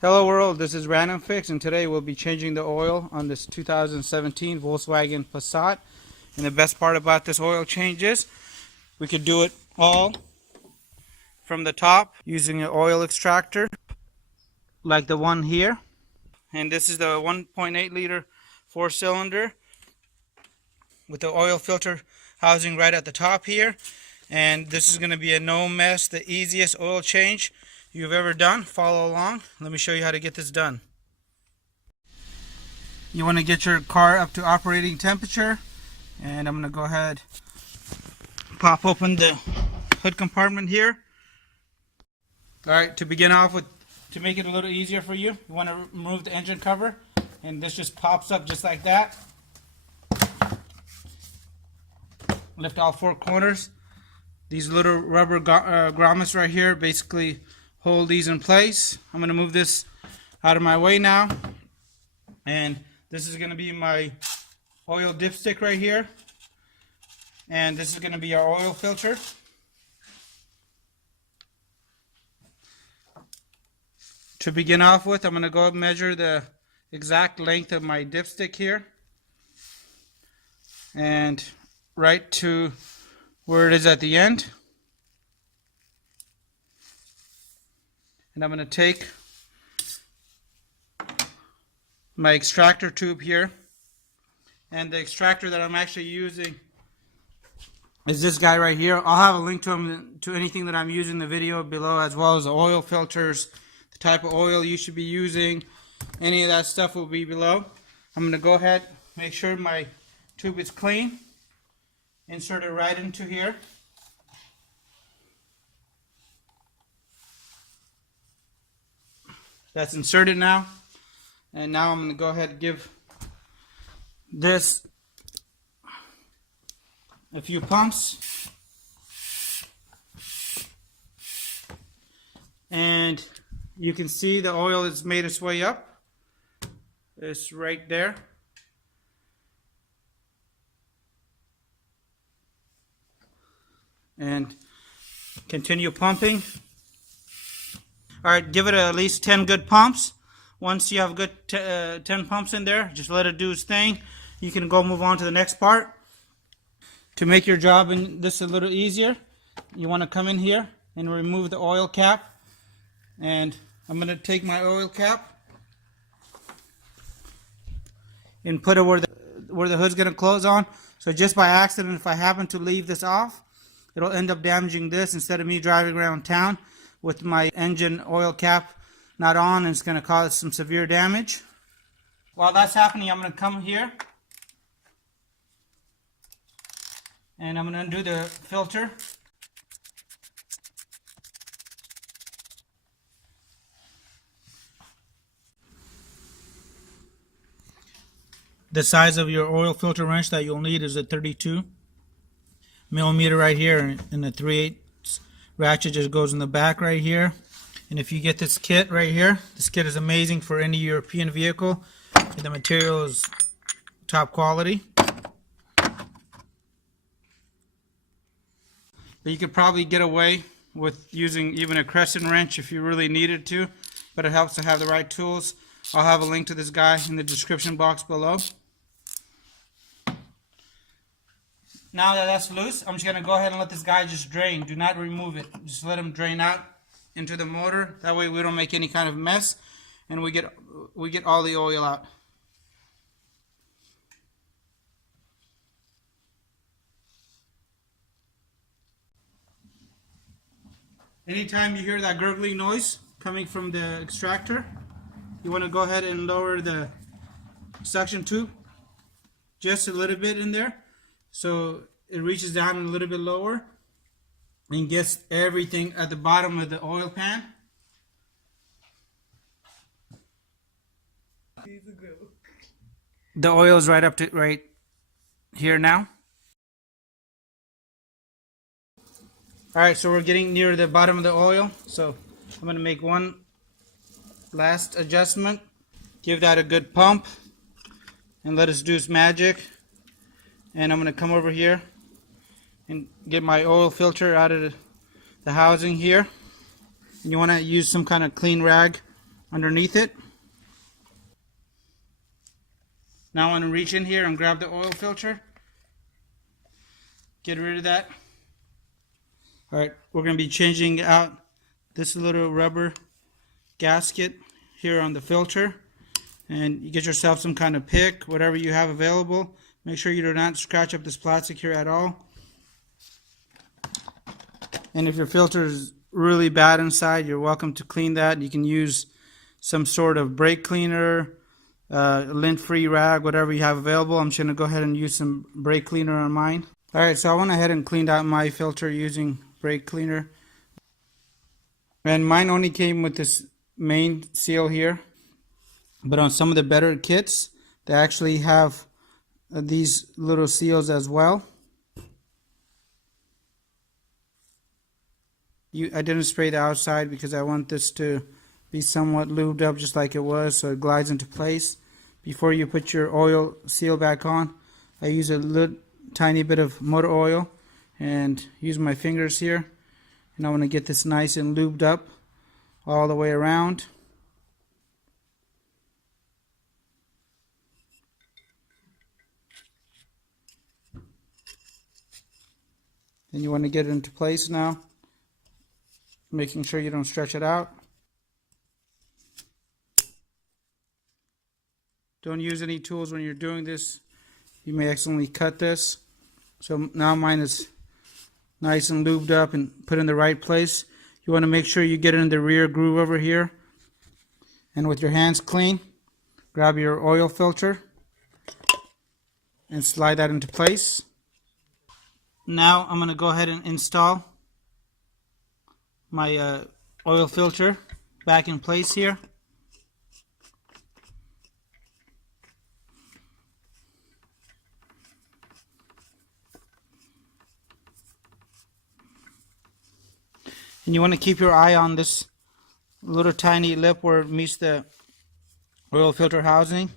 Hello world, this is RandomFIX, and today we'll be changing the oil on this 2017 Volkswagen Passat. And the best part about this oil change is we could do it all from the top using an oil extractor like the one here. And this is the 1.8 liter 4-cylinder with the oil filter housing right at the top here. And this is going to be a no mess, the easiest oil change you've ever done. Follow along. Let me show you how to get this done. You want to get your car up to operating temperature, and I'm going to go ahead pop open the hood compartment here. Alright, to begin off with, to make it a little easier for you, you want to remove the engine cover, and this just pops up just like that. Lift all four corners. These little rubber grommets right here basically hold these in place. I'm going to move this out of my way now. And this is going to be my oil dipstick right here. And this is going to be our oil filter. To begin off with, I'm going to go measure the exact length of my dipstick here. And right to where it is at the end. And I'm going to take my extractor tube here, and the extractor that I'm actually using is this guy right here. I'll have a link to anything that I'm using in the video below, as well as the oil filters, the type of oil you should be using, any of that stuff will be below. I'm going to go ahead, make sure my tube is clean, insert it right into here. That's inserted now. And now I'm going to go ahead and give this a few pumps. And you can see the oil has made its way up. It's right there. And continue pumping. Alright, give it at least 10 good pumps. Once you have good 10 pumps in there, just let it do its thing. You can go move on to the next part. To make your job in this a little easier, you want to come in here and remove the oil cap. And I'm going to take my oil cap and put it where the hood's going to close on. So just by accident, if I happen to leave this off, it'll end up damaging this instead of me driving around town with my engine oil cap not on, and it's going to cause some severe damage. While that's happening, I'm going to come here and I'm going to undo the filter. The size of your oil filter wrench that you'll need is a 32 millimeter right here, and the 3/8 ratchet just goes in the back right here. And if you get this kit right here, this kit is amazing for any European vehicle. The material is top quality. But you could probably get away with using even a crescent wrench if you really needed to, but it helps to have the right tools. I'll have a link to this guy in the description box below. Now that that's loose, I'm just going to go ahead and let this guy just drain. Do not remove it. Just let him drain out into the motor. That way we don't make any kind of mess, and we get all the oil out. Anytime you hear that gurgling noise coming from the extractor, you want to go ahead and lower the suction tube just a little bit in there, so it reaches down a little bit lower and gets everything at the bottom of the oil pan. The oil is right up to right here now. Alright, so we're getting near the bottom of the oil, so I'm going to make one last adjustment. Give that a good pump and let us do its magic. And I'm going to come over here and get my oil filter out of the housing here. And you want to use some kind of clean rag underneath it. Now I'm going to reach in here and grab the oil filter. Get rid of that. Alright, we're going to be changing out this little rubber gasket here on the filter. And you get yourself some kind of pick, whatever you have available. Make sure you do not scratch up this plastic here at all. And if your filter is really bad inside, you're welcome to clean that. You can use some sort of brake cleaner, lint-free rag, whatever you have available. I'm just going to go ahead and use some brake cleaner on mine. Alright, so I went ahead and cleaned out my filter using brake cleaner. And mine only came with this main seal here. But on some of the better kits, they actually have these little seals as well. I didn't spray the outside because I want this to be somewhat lubed up just like it was, so it glides into place. Before you put your oil seal back on, I use a little tiny bit of motor oil and use my fingers here, and I want to get this nice and lubed up all the way around. Then you want to get it into place now, making sure you don't stretch it out. Don't use any tools when you're doing this. You may accidentally cut this. So now mine is nice and lubed up and put in the right place. You want to make sure you get it in the rear groove over here. And with your hands clean, grab your oil filter and slide that into place. Now I'm going to go ahead and install my oil filter back in place here. And you want to keep your eye on this little tiny lip where it meets the oil filter housing.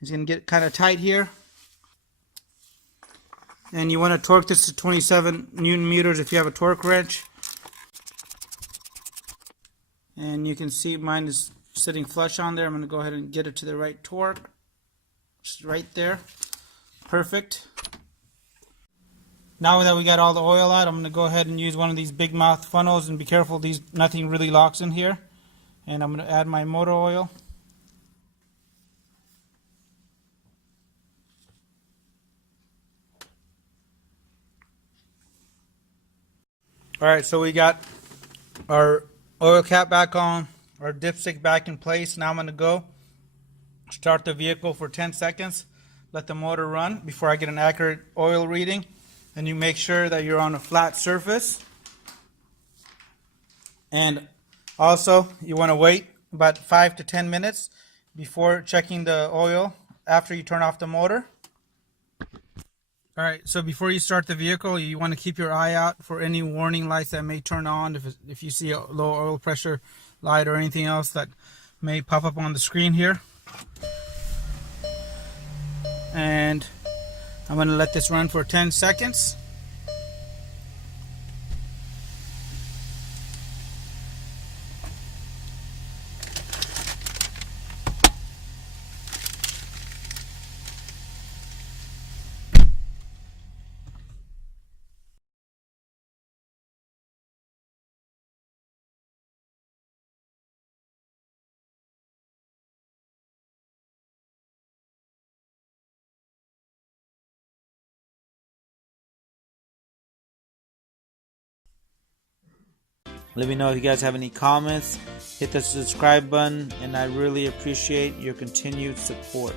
It's going to get kind of tight here. And you want to torque this to 27 Newton meters if you have a torque wrench. And you can see mine is sitting flush on there. I'm going to go ahead and get it to the right torque. Just right there. Perfect. Now that we got all the oil out, I'm going to go ahead and use one of these big mouth funnels, and be careful, nothing really locks in here. And I'm going to add my motor oil. Alright, so we got our oil cap back on, our dipstick back in place. Now I'm going to go start the vehicle for 10 seconds, let the motor run before I get an accurate oil reading. And you make sure that you're on a flat surface. And also you want to wait about 5 to 10 minutes before checking the oil after you turn off the motor. Alright, so before you start the vehicle, you want to keep your eye out for any warning lights that may turn on. If you see a low oil pressure light or anything else that may pop up on the screen here. And I'm going to let this run for 10 seconds. Let me know if you guys have any comments. Hit the subscribe button, and I really appreciate your continued support.